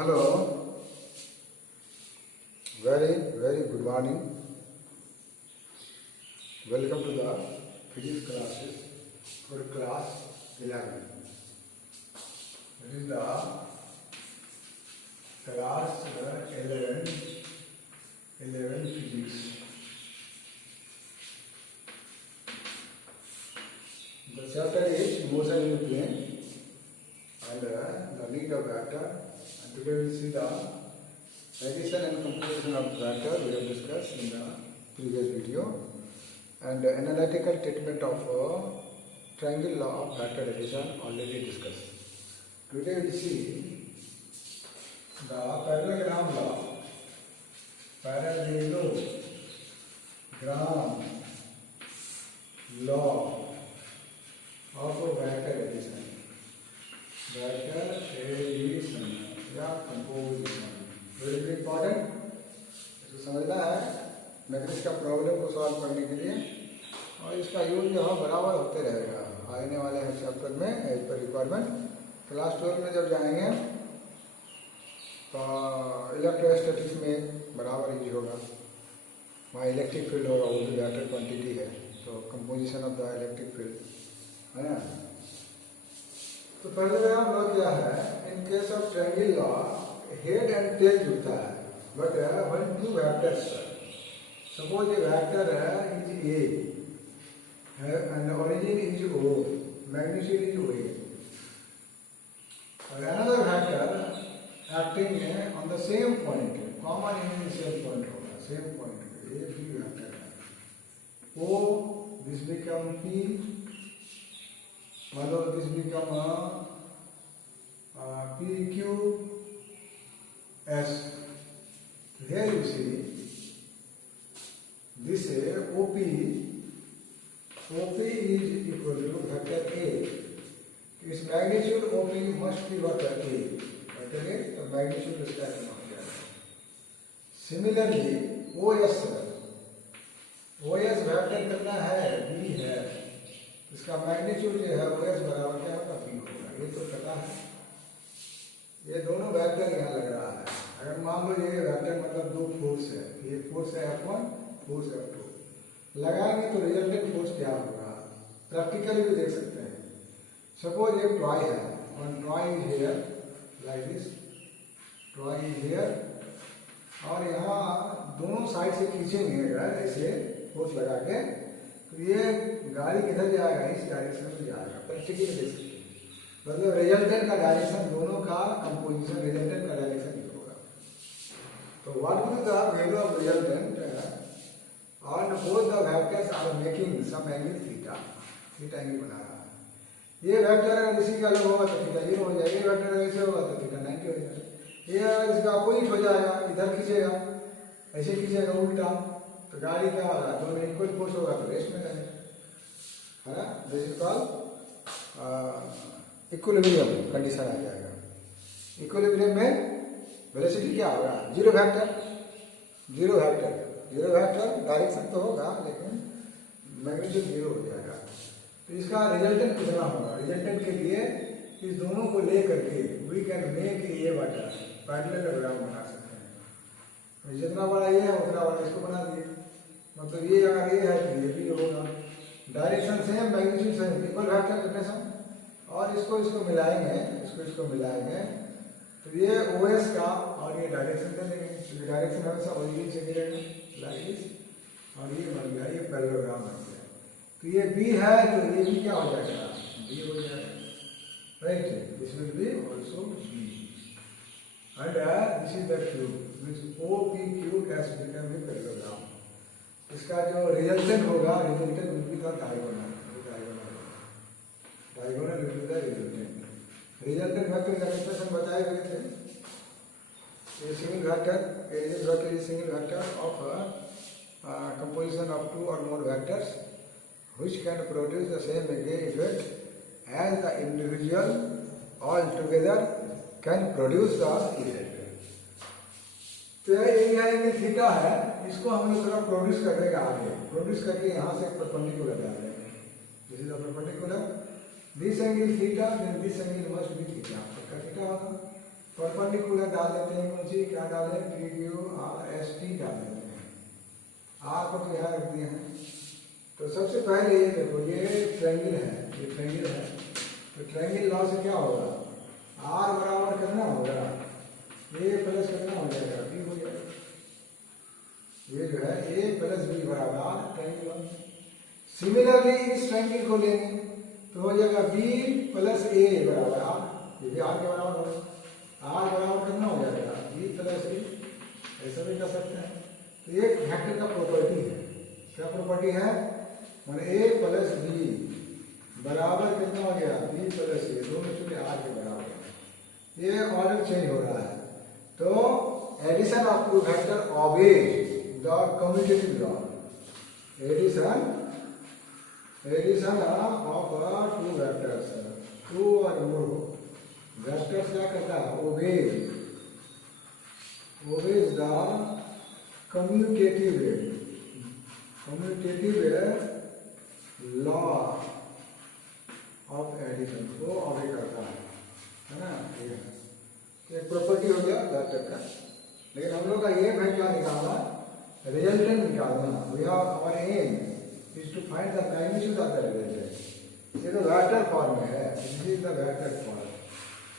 Hello, very good morning. Welcome to the physics classes for class 11. This is the class 11 physics. The chapter is motion in plane and the need of vector. And today we will see the addition and computation of vector we have discussed in the previous video, and analytical treatment of triangle law of vector addition already discussed. Today we will see the parallelogram law of vector addition. Vector addition या composition very important, इसको समझना है matrix का problem को solve करने के लिए, और इसका यूज यहाँ बराबर होते रहेगा आने वाले हर चैप्टर में एज पर रिक्वायरमेंट। क्लास 12 में जब जाएंगे तो इलेक्ट्रोस्टैटिक्स में बराबर यूज होगा, वहाँ इलेक्ट्रिक फील्ड होगा, वो भी वेक्टर क्वांटिटी है, तो composition of the electric field है ना। तो पैरेललोग्राम लॉ क्या है? In case of triangle law head and tail जुड़ता है, but one two vectors, suppose A vector is A and origin is O, magnitude is O, और another vector acting on the same point, common in same point होगा, same point A B vector है O, this become P, although this become PQ S. Here you see this OP is equal to vector A. Its magnitude OP must be what? A. Vector A, the magnitude is that of that. Similarly, OS vector करना है B है, इसका magnitude जो है वो S बराबर क्या होगा? पी होगा। ये तो पता है, ये दोनों वेक्टर यहाँ लग रहा है। अगर मान लो ये वेक्टर मतलब दो फोर्स है, ये फोर्स है F1, फोर्स F2, लगाएंगे तो रिजल्टेंट फोर्स क्या होगा? प्रैक्टिकली भी देख सकते हैं। सपोज एक टॉय है, one toy is here like this, toy is here, और यहाँ दोनों साइड से खींचेंगे ऐसे फोर्स लगा के, तो ये गाड़ी किधर जाएगा? इस डायरेक्शन में जाएगा। प्रैक्टिकली देख सकते हैं, मतलब रिजल्टेंट का डायरेक्शन, दोनों का कंपोजिशन रिजल्टेंट का डायरेक्शन ये होगा। तो what will the value of resultant on both the vectors are making some angle theta, theta angle बना रहा है। ये वेक्टर अगर इसी का अलग होगा तो थीटा 0 हो जाएगा, ये वेक्टर ऐसे होगा तो थीटा 90 हो जाएगा। ये अगर इसका अपोजिट हो जाएगा, इधर खींचेगा, ऐसे खींचेगा उल्टा, तो गाड़ी क्या होगा? दोनों इक्वल फोर्स होगा तो रेस्ट में रहेगा, है ना। This is called equilibrium condition आ जाएगा। इक्विलिब्रियम में वेलोसिटी क्या होगा? जीरो वेक्टर डायरेक्शन तो होगा लेकिन मैग्नीट्यूड 0 हो जाएगा। तो इसका रिजल्टेंट कितना होगा? रिजल्टेंट के लिए इस दोनों को ले करके वी कैन मेक ये वाटर पैरेललोग्राम बना सकते हैं। जितना बड़ा ये है उतना बड़ा इसको बना दिए, मतलब ये अगर ये है तो ये भी होगा, direction same, magnitude same, equal vector condition, और इसको मिलाएंगे तो ये OS का और ये डायरेक्शन दे देंगे, तो डायरेक्शन हमेशा ओरिजिन से मिलेगा लाइक दिस, और ये बन गया, ये पैरेललोग्राम बन गया। तो ये B है तो ये भी क्या हो जाएगा? B हो जाएगा, right. This will be also B, and this is the cube which OPQ has become a parallelogram. इसका जो रिजल्टेंट होगा, resultant will be the diagonal will be the resultant vector का एक्सप्रेशन बताए हुए थे। ये single vector is single vector of composition of two or more vectors which can produce the same effect as the individual all together can produce the effect. तो ये angle theta है, इसको हम लोग थोड़ा प्रोड्यूस कर देगा आगे, प्रोड्यूस करके यहाँ से परपेंडिकुलर डाल देंगे। This is the perpendicular, this angle theta, then this angle must be theta, पक्का थीटा होगा। परपेंडिकुलर डाल देते हैं, कौन सी क्या डालें, P Q R S T डाल देते हैं। आर को तो यहाँ रख दिए हैं। तो सबसे पहले ये देखो, ये ट्रायंगल है, ये ट्रायंगल है, तो ट्रायंगल लॉ से क्या होगा, आर बराबर कितना होगा, ए प्लस कितना हो जाएगा, बी हो जाएगा। ये जो है ए प्लस बी बराबर आर, ट्रायंगल लॉ। सिमिलरली इस ट्रायंगल को लेंगे तो हो जाएगा बी प्लस ए बराबर आर, ये भी आर के बराबर होगा। आर बराबर कितना हो जाएगा, बी प्लस ए, ऐसा भी कर सकते हैं। तो ये वेक्टर का प्रॉपर्टी है, क्या प्रॉपर्टी है, ए प्लस बी बराबर कितना हो गया, बी प्लस ए, दोनों चीजें आर के बराबर। ये ऑर्डर चेंज हो रहा है, तो addition of two vector obeys the commutative law. Addition of two vectors, two और मोर वेक्टर्स क्या करता है, obeys the commutative law of addition को ऑबे करता है ना। एक प्रॉपर्टी हो गया वेक्टर का। लेकिन हम लोग का एम है क्या निकालना, रिजल्टेंट निकालना। We have our aim is to find the magnitude of the resultant. ये तो वेक्टर फॉर्म में है, this is the vector form.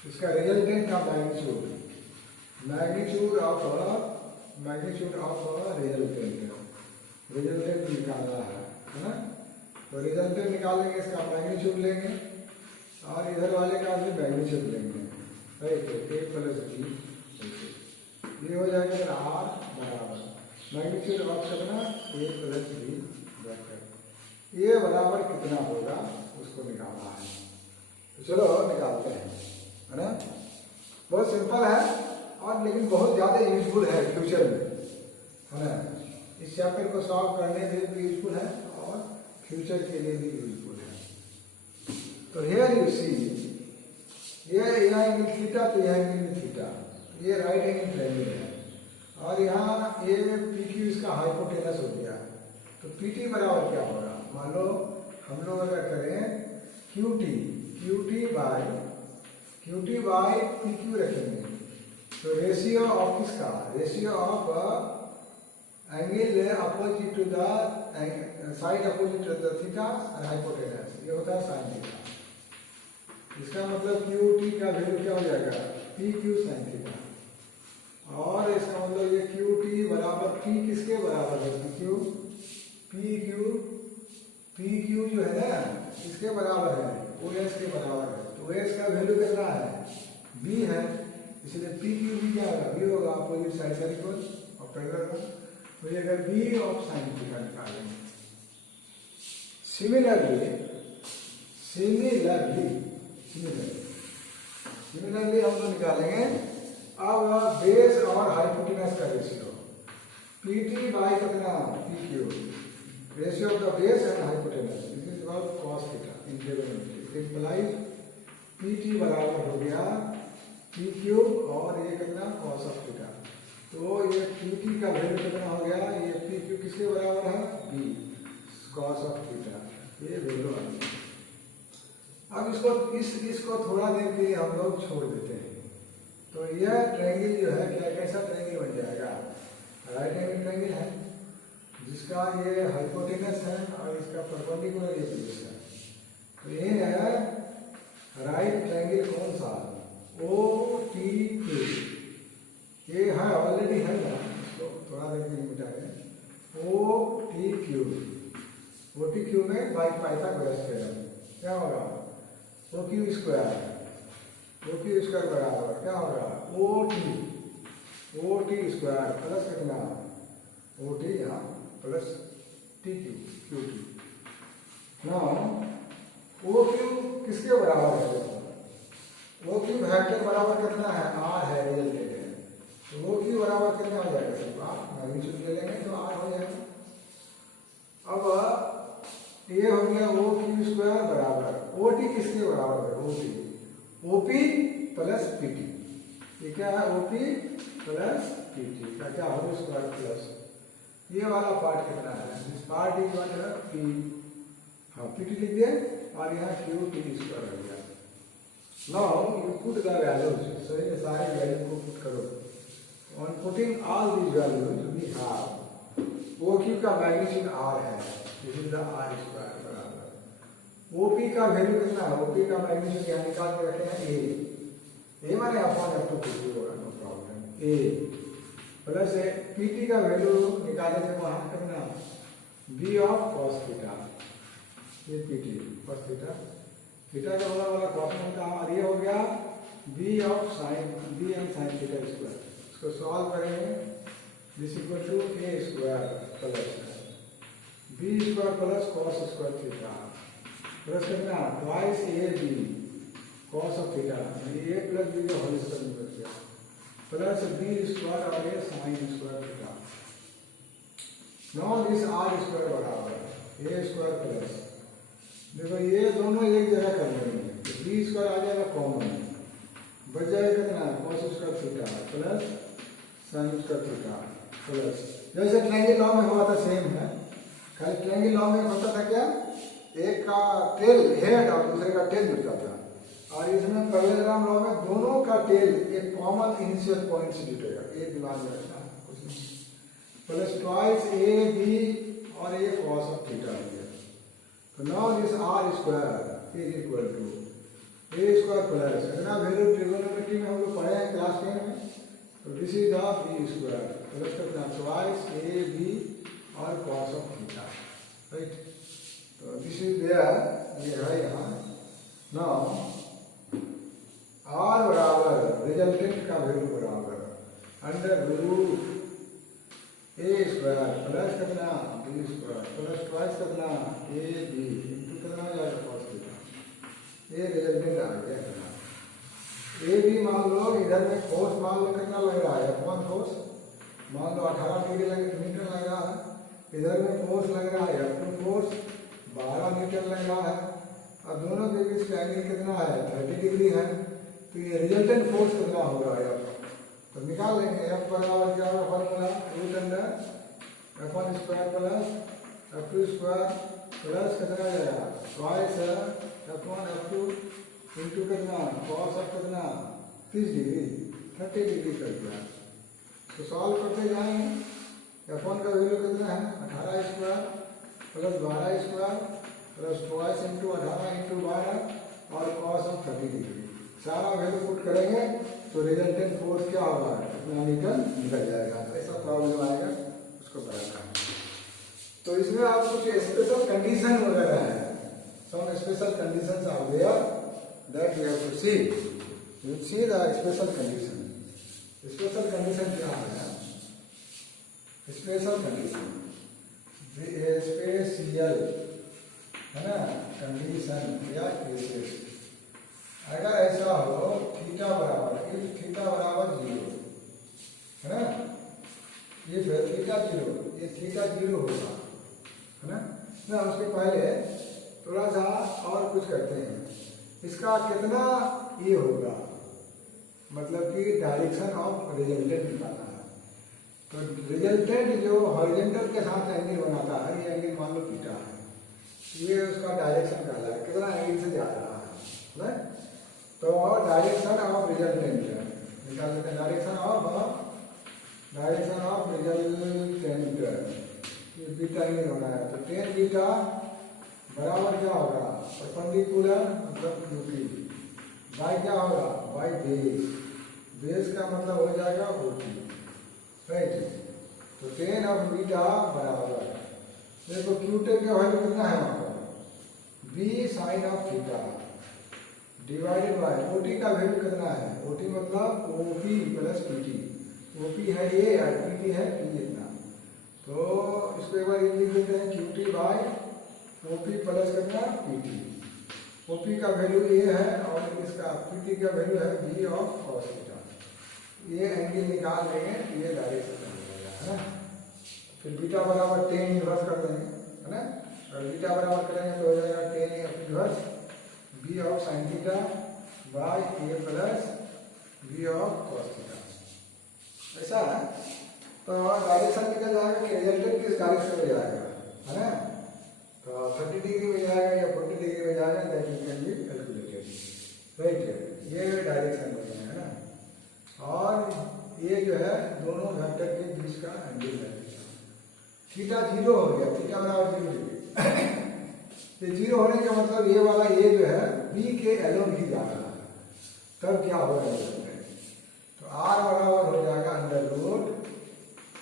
इसका रिजल्टेंट का मैग्नीट्यूड ऑफ रिजल्टेंट निकालना है ना। तो रिजल्टेंट निकालेंगे, इसका मैग्नीट्यूड लेंगे और इधर वाले का भी मैग्नीट्यूड लेंगे, राइट। तो ए प्लस बी, ये हो जाएगा फिर आर बराबर मैग्नीट्यूड ऑफ कितना, ए प्लस बी वेक्टर। ये बराबर कितना होगा उसको निकालना है। तो चलो निकालते हैं, है ना। बहुत सिंपल है और लेकिन बहुत ज़्यादा यूजफुल है फ्यूचर में, है ना। इस चैप्टर को सॉल्व करने के लिए भी यूजफुल है और फ्यूचर के लिए भी यूजफुल है। तो हियर यू सी, ये यहाँ एंगल थीटा, तो यह एंगल थीटा, ये राइट एंगल ट्रायंगल है और यहाँ ये पी क्यू इसका हाइपोटेनस हो गया। तो पी टी बराबर क्या होगा, मान लो हम लोग अगर करें Q T by P Q रखेंगे, तो रेशियो ऑफ किसका, ratio of angle opposite to the side opposite to the theta और हाइपोटेनस, ये होता है साइन थीटा। इसका मतलब क्यू टी का वैल्यू क्या हो जाएगा, पी क्यू साइन थीटा। और इसका मतलब ये क्यू टी बराबर पी किसके बराबर है, पी क्यू जो है ना इसके बराबर है, ओ एस के बराबर है। तो एस का वैल्यू कितना है, बी है, इसलिए पी क्यू भी क्या होगा, बी होगा, अपोजिट साइड से इक्वल और पैरेलल का। तो ये अगर बी ऑफ साइन थीटा निकालेंगे। सिमिलरली हम लोग निकालेंगे अब बेस और हाइपोटेनस का रेशियो, पी टी बाई कितना, P Q, ratio of the base and hypotenuse, this is called cos theta in trigonometry. It implies P T बराबर हो गया पी क्यू और ये कितना, कॉस ऑफ थीटा। तो ये पी टी का वैल्यू कितना हो गया, ये पी क्यू किसके बराबर है, बी कॉस ऑफ थीटा, ये वैल्यू आ गई। अब इसको थोड़ा देर के लिए हम लोग छोड़ देते हैं। तो यह ट्रायंगल जो है क्या, कैसा ट्रायंगल बन जाएगा, राइट एंगल ट्रायंगल है जिसका ये हाइपोटेनस है और इसका परपेंडिकुलर ये बेस है। तो ये है राइट ट्रायंगल कौन सा, ओ टी क्यू। ये है ऑलरेडी है ना, इसको थोड़ा देर के लिए मिटा दें। ओ टी क्यू में बाई पाइथागोरस थ्योरम क्या होगा, ओ क्यू स्क्वायर बराबर क्या होगा, ओ टी स्क्वायर प्लस कितना, ओ टी यहाँ plus T Q T. Now O Q किसके बराबर है, ओ क्यू वेक्टर बराबर कितना है, आर है, रिजल्टेंट है। तो ओ क्यू बराबर कितना हो जाएगा, सिर्फ आर, मैग्नीट्यूड ले लेंगे तो आर हो जाएगा। अब ये हो गया ओ क्यू स्क्वायर बराबर ओ टी किसके बराबर है, O T, O P plus P T. ये क्या है, O P plus P T का क्या होल स्क्वायर प्लस ये वाला पार्ट कितना है, दिस पार्ट इज व्हाट है, पी, हाँ पी टी लिख दिया और यहाँ क्यू टी स्क्वायर हो गया। Now you put the values. So ये सारे वैल्यू को पुट करो. On putting all these values, we have OQ का मैग्नीट्यूड R है. This is the R square बराबर. OP का वैल्यू कितना है? OP का मैग्नीट्यूड यहाँ निकाल के रखे हैं A. A माने अपॉन F2 कुछ भी होगा, no problem. A plus PT का वैल्यू निकाले थे वहाँ कितना? B of cos theta. ये PT cos थीटा. थीटा का वाला कॉस होता है और ये हो गया B of sin B and sin theta square. इसको सॉल्व करेंगे. This equal to A square plus B square plus cos square theta plus कितना? Twice AB cos of theta. ये A प्लस B का होल स्क्वायर निकल गया प्लस B स्क्वायर और ये sin square theta. Now this R square बराबर A square plus, देखो ये दोनों एक जगह कर लेंगे तो B स्क्वायर आ जाएगा कॉमन, बच जाएगा कितना? cos square theta plus sin square theta plus, जैसे ट्रायंगल लॉ में हुआ था सेम है. खाली ट्रायंगल लॉ में होता था क्या? एक का टेल हेड और दूसरे का टेल मिलता था, और इसमें पैरेललोग्राम लॉ में दोनों का टेल एक कॉमन इनिशियल पॉइंट से जुटेगा. ये दिमाग में रखना कुछ नहीं. प्लस ट्वाइस ए बी और ये cos ऑफ थीटा हो गया. तो now this R square is equal to A square plus इतना वैल्यू ट्रिगोनोमेट्री में हम लोग पढ़े हैं क्लास 10 में. तो this is the B square plus कितना? ट्वाइस A B और cos ऑफ थीटा. राइट. तो दिस इज देयर, ये है यहाँ. नाउ R बराबर रिजल्टेंट का वैल्यू बराबर under root A square plus कितना? B स्क्वायर प्लस ट्वाइस कितना? A B इंटू कितना आ जाएगा? cos theta. ये रिजल्टेंट आ गया कितना? A B मान लो, इधर में cos मान लो कितना लग रहा है? अपॉन cos मान लो 18 मीटर लग रहा है. इधर में cos लग रहा है F2 cos 12 मीटर लग रहा है. अब दोनों के बीच का एंगल कितना है? 30 डिग्री है. तो ये रिजल्टेंट फोर्स कितना होगा? F. तो निकाल लेंगे. F बराबर क्या होगा? Formula root under F1 square plus F2 square plus कितना जाएगा? ट्वाइस F1 F2 इंटू कितना? cos ऑफ कितना? 30 डिग्री 30 डिग्री कर दिया. तो सॉल्व करते जाएंगे. F1 का वैल्यू कितना है? 18 square plus 12 square plus twice into 18 into 12 और cos ऑफ 30 डिग्री. सारा वैल्यू पुट करेंगे तो रिजल्टेंट फोर्स क्या होगा? इतना न्यूटन निकल जाएगा. ऐसा प्रॉब्लम आएगा, उसको बनाना है. तो इसमें आप कुछ स्पेशल कंडीशन वगैरह है. Some special conditions are there that you have to see. You see the special condition. Special condition क्या है? स्पेशल कंडीशन स्पेशल है ना कंडीशन या केसेस. अगर ऐसा हो थीटा बराबर इफ थीटा बराबर 0 है ना, ये थीटा 0, ये थीटा 0 होगा है ना. उसके पहले थोड़ा सा और कुछ करते हैं. इसका कितना ये होगा, मतलब कि डायरेक्शन ऑफ रिजल्टेंट निकालना है. तो रिजल्टेंट जो हॉरिजॉन्टल के साथ एंगल बनाता है, ये एंगल मान लो थीटा है, ये उसका डायरेक्शन कहलाता है. कितना एंगल से जा रहा है. तो डायरेक्शन ऑफ रिजल्टेंट निकाल लेते हैं. डायरेक्शन ऑफ रिजल्टेंट ये बीटा एंगल होना है. तो tan बीटा बराबर क्या होगा? परपेंडिकुलर मतलब QP बाई क्या होगा? By base. बेस का मतलब हो जाएगा OP. राइट. तो tan ऑफ बीटा बराबर, देखो Q10 का वैल्यू कितना है वहाँ पर? B sine of theta divided by OT का वैल्यू कितना है? OT मतलब OP प्लस PT. OP है A और PT है P इतना. तो इसको एक बार लिख देते हैं QT बाय OP प्लस कितना? PT. OP का वैल्यू A है और इसका PT का वैल्यू है B ऑफ cos थीटा. ये एंगल निकाल लेंगे, ये डायरेक्शन हो जाएगा है ना. फिर बीटा बराबर tan इनवर्स कर देंगे है ना. और बीटा बराबर करेंगे तो हो जाएगा tan inverse B of sin theta by A प्लस B ऑफ cos थीटा. ऐसा है. तो डायरेक्शन निकल जाएगा कि रिजल्टेंट किस डायरेक्शन में जाएगा है ना. तो 30 डिग्री में जाएगा या 40 डिग्री में जाएगा, that you can be calculated. Right. ये डायरेक्शन हो गया है ना। और ये जो है दोनों वेक्टर के बीच का एंगल है। थीटा 0 हो गया, थीटा बराबर 0 डिग्री। ये 0 होने का मतलब ये वाला ये जो है बी के एलोन ही जा रहा है, तब क्या हो रहा है? तो आर बराबर हो जाएगा under root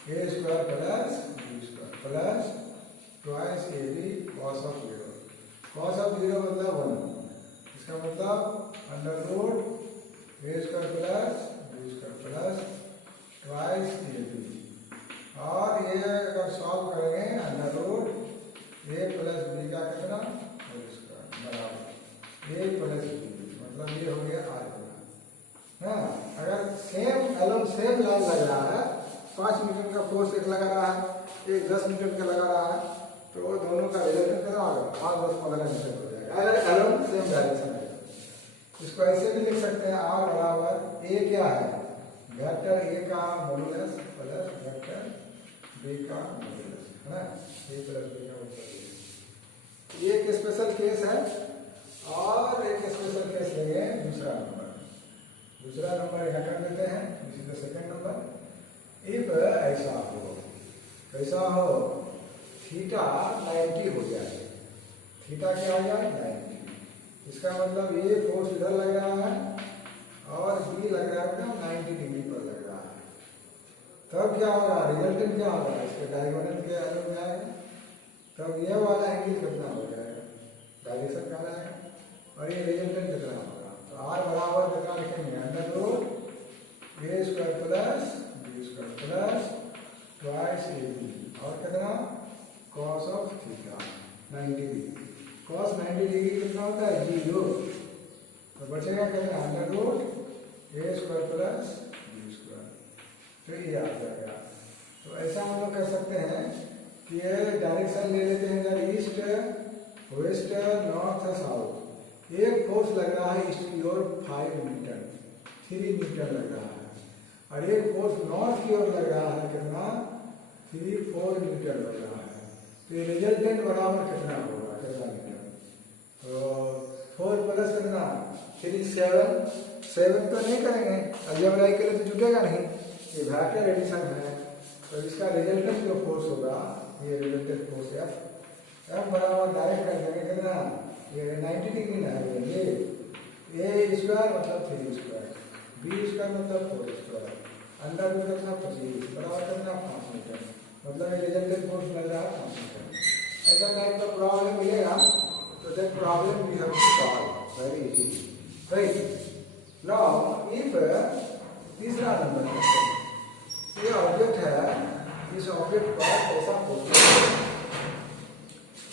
A square plus B square plus twice A B cos of 0। Cos of 0 मतलब 1, इसका मतलब under root A square plus B square plus twice A B. और ये अगर सॉल्व करेंगे under root A plus B का कितना whole square बराबर ए प्लस बी, मतलब ये हो गया आर गुना। हाँ, अगर सेम एलोन सेम लाइन लग रहा है, 5 मीटर का फोर्स एक लगा रहा है, एक 10 मीटर का लगा रहा है, तो दोनों का रिजल्टेंट कितना होगा? 5-10-15 मीटर हो जाएगा अगर एलोन सेम डायरेक्शन है। इसको ऐसे भी लिख सकते हैं, आर बराबर ए क्या है? वेक्टर ए का मॉडुलस प्लस वेक्टर बी का मॉडुलस, है ना? ए प्लस बी का मॉडुलस। ये एक स्पेशल केस है। और एक स्पेशल केस लेंगे दूसरा नंबर यहाँ कर देते हैं, this is the second number. If ऐसा हो, कैसा हो? थीटा 90 हो जाए, थीटा क्या आ जाए? 90। इसका मतलब ये फोर्स इधर लग रहा है और बी लग रहा है 90 डिग्री पर लग रहा है, तब क्या होगा? रिजल्टेंट क्या होगा? इसके डायगोनल के अलग जाएगा, तब ये वाला एंगल कितना हो जाएगा? डायरेक्शन क्या आएगा और ये रिजल्टेंट कितना होगा? तो आर बराबर कितना लिखेंगे? Under root A square plus B square plus twice A B और कितना? Cos of theta 90 degree. Cos 90 degree कितना होता है? 0। तो बचेगा कितना? Under root A square plus B square, तो ये आ जाएगा। तो ऐसा हम लोग कह सकते हैं कि ये डायरेक्शन ले लेते हैं इधर ईस्ट वेस्ट नॉर्थ साउथ। एक फोर्स लग रहा है ईस्ट की ओर 5 मीटर 3 मीटर लग रहा है, और एक फोर्स नॉर्थ की ओर लग रहा है कितना? 3-4 मीटर लग रहा है। तो ये रिजल्टेंट बराबर कितना होगा? कितना मीटर? तो 4 प्लस कितना? 7 तो नहीं करेंगे, अलजेब्रा के लिए तो जुटेगा नहीं, ये वेक्टर एडिशन है। तो इसका रिजल्टेंट जो फोर्स होगा, ये रिजल्टेंट फोर्स एफ बराबर डायरेक्ट कर देंगे कितना? ये 90 डिग्री ना है, ये ए स्क्वायर मतलब 3 स्क्वायर, बी स्क्वायर मतलब 4 स्क्वायर, अंडर रूट कितना? 25 बराबर कितना? 5 मीटर, मतलब ये रिजल्टेंट फोर्स मिल रहा है 5 मीटर। ऐसा टाइप का प्रॉब्लम मिलेगा तो that problem we have to solve very easily, right? Now if तीसरा नंबर ये ऑब्जेक्ट है, इस ऑब्जेक्ट पर ऐसा फोर्स,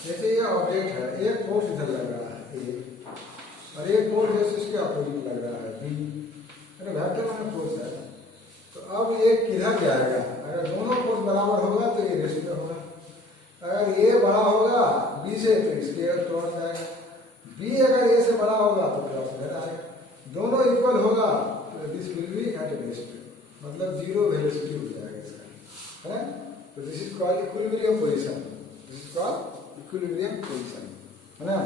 जैसे ये ऑब्जेक्ट है, एक फोर्स इधर लग रहा है ए, और एक फोर्स जैसे इसके अपोजिट लग रहा है बी, अरे वेक्टर में फोर्स है। तो अब ये किधर जाएगा? अगर दोनों फोर्स बराबर होगा तो ये रेस्ट में होगा, अगर ये बड़ा होगा बी से तो इसके क्रॉस जाएगा, बी अगर ए से बड़ा होगा तो क्रॉस इधर आएगा, दोनों इक्वल होगा तो this will be at rest, मतलब 0 वेलोसिटी हो जाएगा इसका, है ना? तो this is called equilibrium position, this is called equilibrium position, है ना?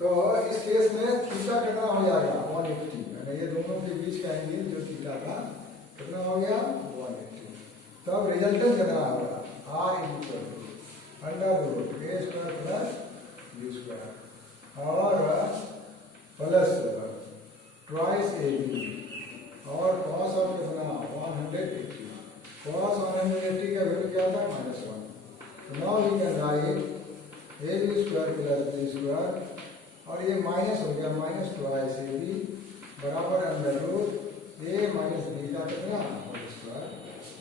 तो इस केस में थीटा कितना हो जाएगा? 180, यानी ये दोनों के बीच का एंगल जो थीटा का कितना हो गया? 180। तब रिजल्टेंट कितना होगा? R equal to under root A square plus B square और प्लस ट्वाइस ए बी और कॉस ऑफ कितना? 180। कॉस 180 का वैल्यू क्या था? -1। तो now we can write A B square plus B square, और ये माइनस हो गया, माइनस ट्वाइस ए बी बराबर under root A minus B का कितना? Whole square.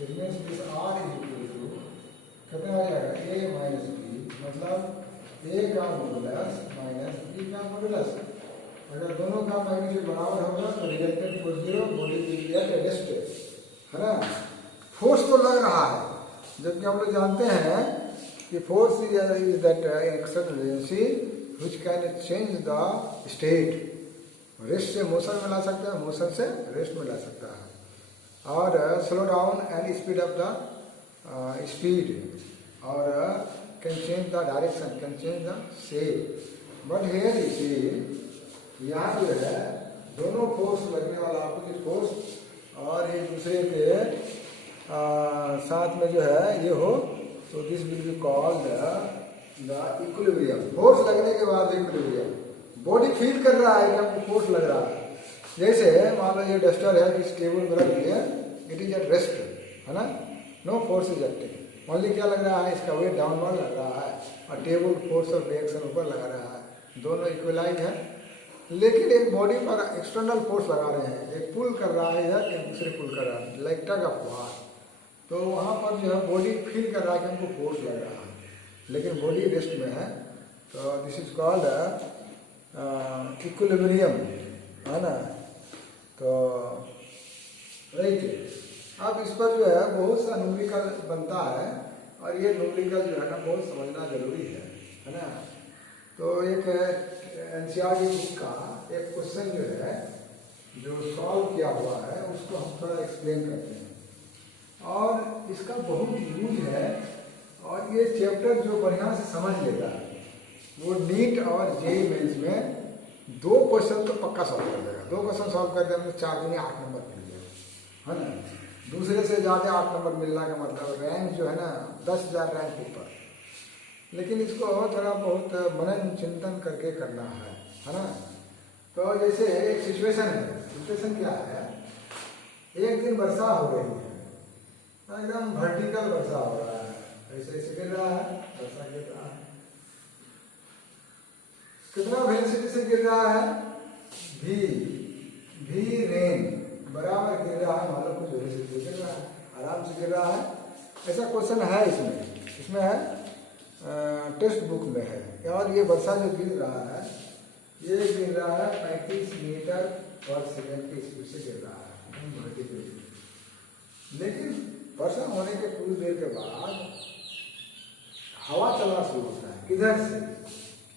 It means this R is equal to कितना हो जाएगा? ए माइनस बी, मतलब ए का मॉडुलस माइनस बी का मॉडुलस। अगर दोनों का मैग्नीट्यूड बराबर होगा तो resultant force 0, body will be at rest, है ना? फोर्स तो लग रहा है, जबकि हम लोग जानते हैं कि force is that external agency which can change the state. Rest से मोशन में ला सकता है, मोशन से रेस्ट में ला सकता है, और slow down and speed up the speed, और can change the direction, can change the shape. But here you see, यहाँ जो है दोनों फोर्स लगने वाला अपोजिट फोर्स और एक दूसरे के साथ में जो है ये हो, तो this will be called the equilibrium. Force लगने के बाद इक्विलिब्रियम, बॉडी फील कर रहा है कि हमको फोर्स लग रहा है। जैसे मान लो ये डस्टर है, इस टेबल पर रख दिया, इट इज एट रेस्ट, है ना, no force is acting, only क्या लग रहा है, इसका वेट डाउनवर्ड लग रहा है और टेबल फोर्स और डायरेक्शन ऊपर लगा रहा है, दोनों इक्वलाइज है। लेकिन एक बॉडी पर एक्सटर्नल फोर्स लगा रहे हैं, एक पुल कर रहा है इधर, एक दूसरे पुल कर रहा है, लाइक टग ऑफ वार। तो वहाँ पर जो है बॉडी फील कर रहा है कि हमको फोर्स लग रहा है, लेकिन बॉडी रेस्ट में है। तो दिस इज कॉल्ड इक्विलिब्रियम, है ना। तो राइट, अब इस पर जो है बहुत सा न्यूमेरिकल बनता है और ये न्यूमेरिकल जो है ना बहुत समझना जरूरी है ना। तो एक एनसीईआरटी बुक का एक क्वेश्चन जो है जो सॉल्व किया हुआ है उसको हम थोड़ा एक्सप्लेन करते हैं और इसका बहुत यूज है। और ये चैप्टर जो बढ़िया से समझ लेगा वो नीट और जेईई मेंस में 2 क्वेश्चन तो पक्का सॉल्व कर देगा। 2 क्वेश्चन सॉल्व कर देने में 4 दूनी 8 नंबर मिल जाएगा, है ना। दूसरे से ज़्यादा 8 नंबर मिलना का मतलब रैंक जो है ना 10,000 रैंक ऊपर। लेकिन इसको थोड़ा बहुत मनन चिंतन करके करना है ना। तो जैसे एक सिचुएशन है, सिचुएशन क्या है, एक दिन वर्षा हो रही है, एकदम वर्टिकल वर्षा हो रहा है, ऐसे ऐसे गिर रहा है, वर्षा गिर रहा है। कितना वेलोसिटी से गिर रहा है, भी रेन बराबर गिर रहा है, मान लो कुछ वेलोसिटी से गिर रहा है, आराम से गिर रहा है। ऐसा क्वेश्चन है इसमें है टेक्स्ट बुक में है। और ये वर्षा जो गिर रहा है ये गिर रहा है 35 मीटर पर सेकंड की स्पीड से गिर रहा है। लेकिन वर्षा होने के कुछ देर के बाद हवा चलना शुरू होता है, किधर से,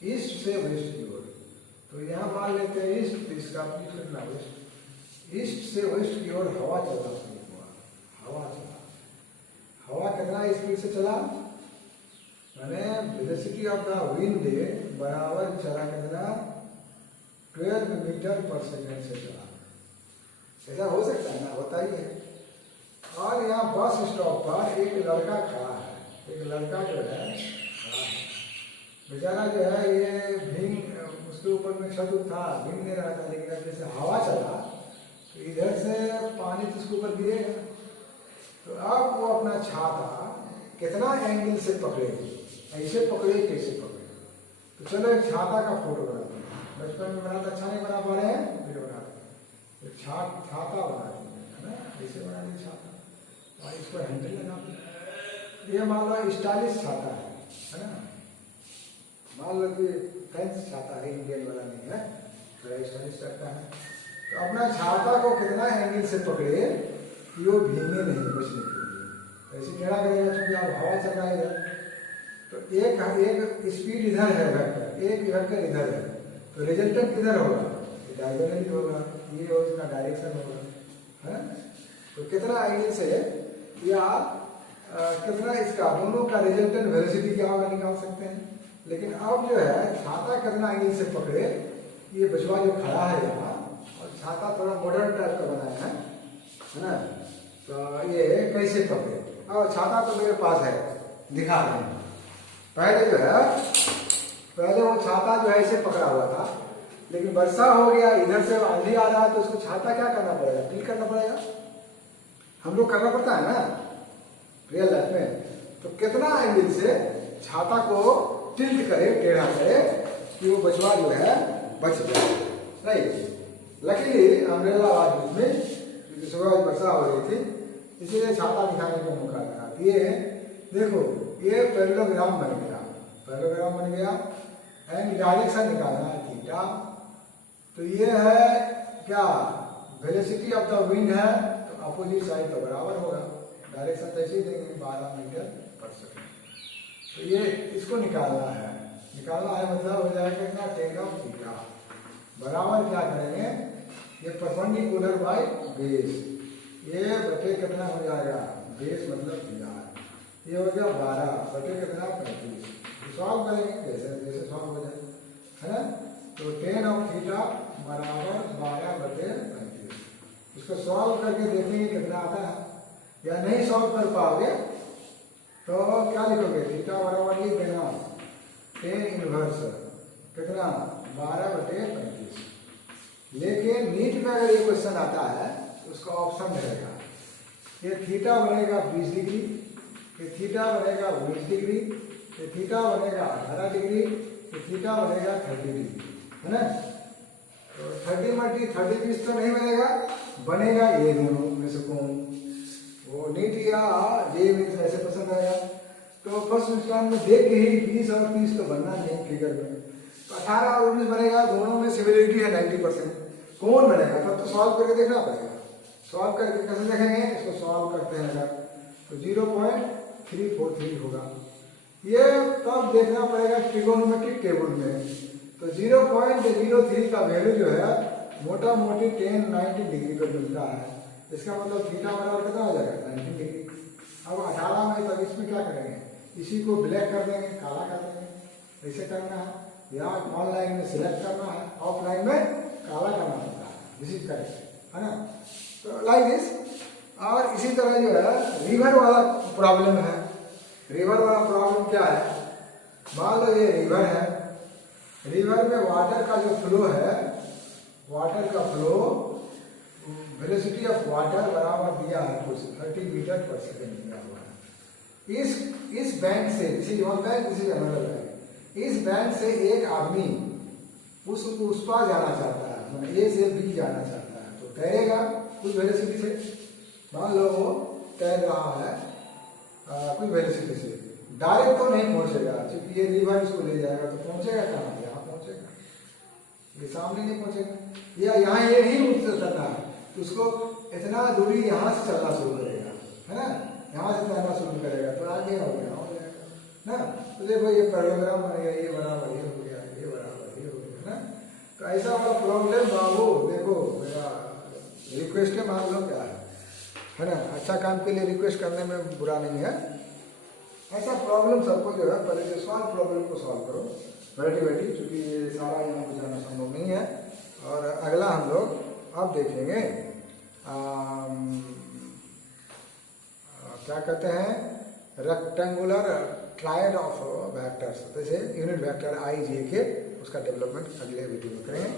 ईस्ट से वेस्ट की ओर। तो यहाँ मान लेते हैं ईस्ट, तो इसका करना वेस्ट, ईस्ट से वेस्ट की ओर हवा चलना शुरू हुआ। हवा कितना स्पीड से चला, मैंने वेलोसिटी ऑफ द विंड बराबर चला कितना, 12 मीटर पर सेकंड से चला। ऐसा हो सकता है ना, बताइए। और यहाँ बस स्टॉप पर एक लड़का खड़ा है, एक लड़का जो है बेचारा जो है ये भींग, उसके ऊपर में छत था, भींग नहीं रहा था, लेकिन जैसे हवा चला तो इधर से पानी तो उसके ऊपर गिरेगा। तो अब वो अपना छाता कितना एंगल से पकड़े, ऐसे पकड़े कैसे पकड़े। तो चलो एक छाता का फोटो बनाते हैं, बचपन में बनाते, अच्छा नहीं बना पा रहे हैं, वीडियो बनाते हैं। एक छाता बना है ना, ऐसे बना दिए छाता और इस पर हैंडल लगा। ये मान लो स्टाइलिश छाता है ना, मान लो कि फैंस छाता है, इंडियन वाला नहीं है, थोड़ा स्टाइलिश करता है। तो अपना छाता को कितना एंगल से पकड़े कि वो भीगे नहीं, बचने के लिए। ऐसे टेढ़ा करेगा क्योंकि आप हवा चल रहा है। तो एक स्पीड इधर है वेक्टर, एक वेक्टर इधर है, तो रिजल्टेंट किधर होगा, डायगोनली होगा, ये हो इसका डायरेक्शन होगा, है। तो कितना एंगल से या कितना इसका दोनों का रिजल्टेंट वेलोसिटी क्या होगा निकाल सकते हैं। लेकिन अब जो है छाता कितना एंगल से पकड़े, ये बचवा जो खड़ा है यहाँ, और छाता थोड़ा मॉडर्न टाइप का बनाया है ना। तो ये कैसे पकड़े, और छाता तो मेरे पास है, दिखा रहे हैं। पहले जो है, पहले वो छाता जो है ऐसे पकड़ा हुआ था, लेकिन वर्षा हो गया, इधर से आंधी आ रहा है, तो उसको छाता क्या करना पड़ेगा, टिल्ट करना पड़ेगा। हम लोग करना पड़ता है ना रियल लाइफ में। तो कितना एंगल से छाता को टिल्ट करे, टेढ़ा करे कि वो बचवा जो है बच जाए, राइट। लकीली अम्ब्रेला आज उसमें, क्योंकि सुबह वर्षा हो रही थी, इसीलिए छाता दिखाने का मौका लगा। ये देखो, ये पैरेललोग्राम बन गया, पैरेललोग्राम बन गया एंड डायरेक्शन निकालना है थीटा। तो ये है क्या, वेलोसिटी ऑफ द विंड है, तो अपोजिट साइड तो बराबर होगा, डायरेक्शन तो ऐसे देंगे 12 मीटर पर सेकंड। तो ये इसको निकालना है मतलब हो जाएगा क्या, टेन ऑफ थीटा बराबर क्या करेंगे, ये परपेंडिकुलर बाय बेस, ये बटे कितना हो जाएगा, बेस मतलब थीटा, ये हो गया 12 बटे कितना 35। सॉल्व करेंगे जैसे जैसे सॉल्व हो जाए, है ना। तो टेन ऑफ थीटा बराबर 12/35। इसको सॉल्व करके देखेंगे कितना आता है, या नहीं सॉल्व कर पाओगे तो क्या लिखोगे, थीटा बराबर लिख देना tan इनवर्स कितना 12/35। लेकिन नीट में अगर ये क्वेश्चन आता है तो उसका ऑप्शन रहेगा, ये थीटा बनेगा 20 डिग्री, ये थीटा बनेगा 19 डिग्री, ये थीटा बनेगा 18 डिग्री, ये थीटा बनेगा 30 डिग्री, है ना। तो 30 मल्टी 30 20 तो नहीं बनेगा ये दोनों में से कौन, वो नीट या जे में ऐसे पसंद आएगा। तो फर्स्ट इंस्टान में देख के ही 20 और 30 तो बनना नहीं फिगर में, तो 18 और 19 बनेगा, दोनों में सिमिलरिटी है 90%, कौन बनेगा तब तो सॉल्व करके देखना पड़ेगा। सॉल्व करके कैसे देखेंगे, इसको सॉल्व करते हैं अगर तो 0.343 होगा। ये तब देखना पड़ेगा ट्रिगोनोमेट्रिक टेबल में, तो 0.03 का वैल्यू जो है मोटा मोटी 10-90 डिग्री पर मिलता है, इसका मतलब थीटा बराबर कितना हो जाएगा 90 डिग्री। अब 18 में तब इसमें क्या करेंगे, इसी को ब्लैक कर देंगे, काला कर देंगे, ऐसे करना है, या ऑनलाइन में सिलेक्ट करना है, ऑफलाइन में काला करना पड़ता है, दिस इज करेक्ट, है ना। तो लाइक दिस। और इसी तरह जो है रिवर वाला प्रॉब्लम है। रिवर वाला प्रॉब्लम क्या है, मान लो ये रिवर है, रिवर में वाटर का जो फ्लो है, वाटर का फ्लो वेलोसिटी ऑफ वाटर बराबर दिया है कुछ 30 मीटर पर सेकेंड दिया हुआ है। इस बैंक से, this is one bank, this is another bank, इस बैंक से एक आदमी उस पार जाना चाहता है, मतलब ए से बी जाना चाहता है, तो तैरेगा कुछ वेलोसिटी से, मान लो वो तैर रहा है कुछ वेलोसिटी से, डायरेक्ट तो नहीं पहुंचेगा क्योंकि ये रिवर इसको ले जाएगा, तो पहुंचेगा कहाँ, यहाँ पहुंचेगा, ये सामने नहीं पहुंचेगा, या यहाँ ये नहीं उतरना है, तो उसको इतना दूरी यहाँ से चलना शुरू करेगा, है ना, यहाँ से तैरना शुरू करेगा, तो आगे हो गया हो जाएगा ना। तो देखो ये पैराग्राफ बन गया, ये बराबर ये हो गया, ये बराबर ये हो गया ना। तो ऐसा वाला प्रॉब्लम बाबू देखो, मेरा रिक्वेस्ट है, मान लो क्या है ना, अच्छा काम के लिए रिक्वेस्ट करने में बुरा नहीं है। ऐसा प्रॉब्लम सबको जो है पहले जो सॉल्व प्रॉब्लम को सॉल्व करो बैठी, क्योंकि ये सारा यहाँ पे जाना संभव नहीं है। और अगला हम लोग अब देखेंगे क्या कहते हैं, रेक्टेंगुलर ट्रायड ऑफ वेक्टर्स, जैसे यूनिट वेक्टर i j के, उसका डेवलपमेंट अगले वीडियो में करेंगे।